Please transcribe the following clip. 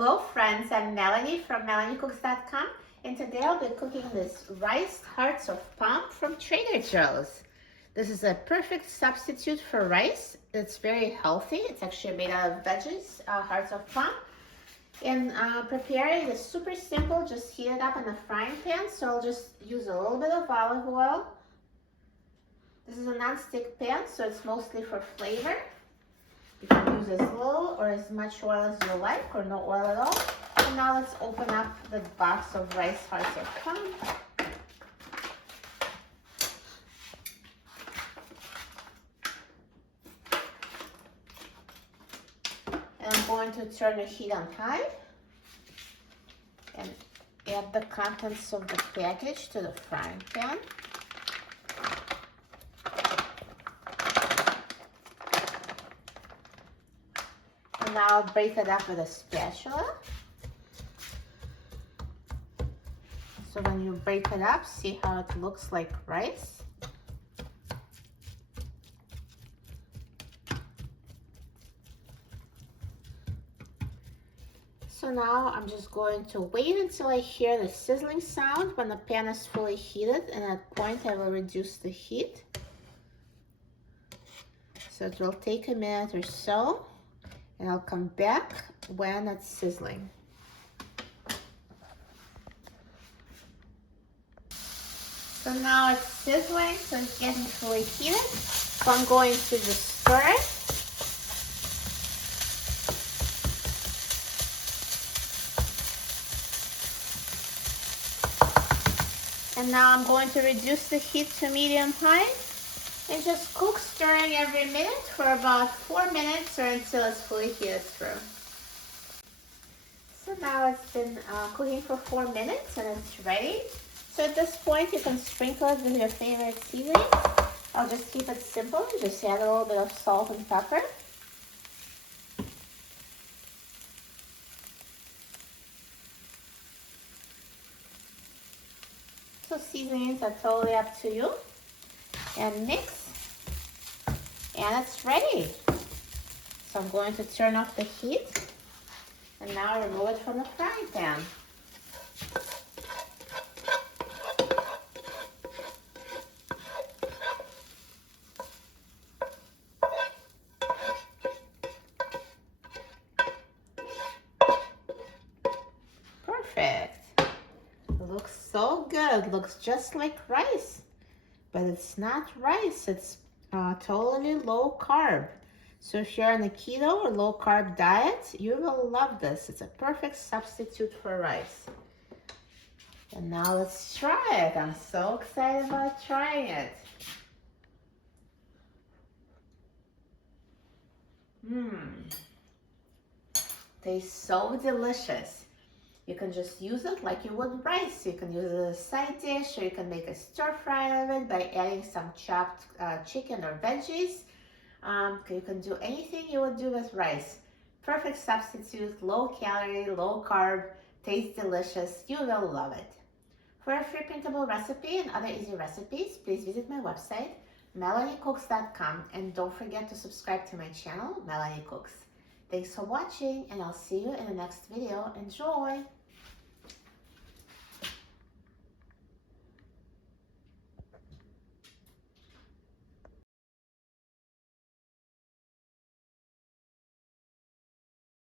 Hello friends, I'm Melanie from melaniecooks.com, and today I'll be cooking this rice hearts of palm from Trader Joe's. This is a perfect substitute for rice. It's very healthy. It's actually made out of veggies, hearts of palm. And preparing is super simple. Just heat it up in a frying pan. So I'll just use a little bit of olive oil. This is a non-stick pan, so it's mostly for flavor. You can use as little or as much oil as you like, or no oil at all. And now let's open up the box of rice hearts of palm. And I'm going to turn the heat on high and add the contents of the package to the frying pan. And now I'll break it up with a spatula. So when you break it up, see how it looks like rice? So now I'm just going to wait until I hear the sizzling sound when the pan is fully heated, and at that point I will reduce the heat. So it will take a minute or so, and I'll come back when it's sizzling. So now it's sizzling, so it's getting fully heated. So I'm going to just stir it. And now I'm going to reduce the heat to medium-high and just cook, stirring every minute for about 4 minutes or until it's fully heated through. So now it's been cooking for 4 minutes and it's ready. So at this point you can sprinkle it with your favorite seasoning. I'll just keep it simple, just add a little bit of salt and pepper. So seasonings are totally up to you. And mix, and it's ready. So I'm going to turn off the heat, and now remove it from the frying pan. Perfect. It looks so good. It looks just like rice. But it's not rice, it's totally low carb. So if you're on a keto or low carb diet, you will love this. It's a perfect substitute for rice. And now let's try it. I'm so excited about trying it. Tastes so delicious. You can just use it like you would rice. You can use it as a side dish, or you can make a stir fry of it by adding some chopped chicken or veggies. You can do anything you would do with rice. Perfect substitute, low calorie, low carb, tastes delicious. You will love it. For a free printable recipe and other easy recipes, please visit my website, melaniecooks.com, and don't forget to subscribe to my channel, Melanie Cooks. Thanks for watching, and I'll see you in the next video. Enjoy!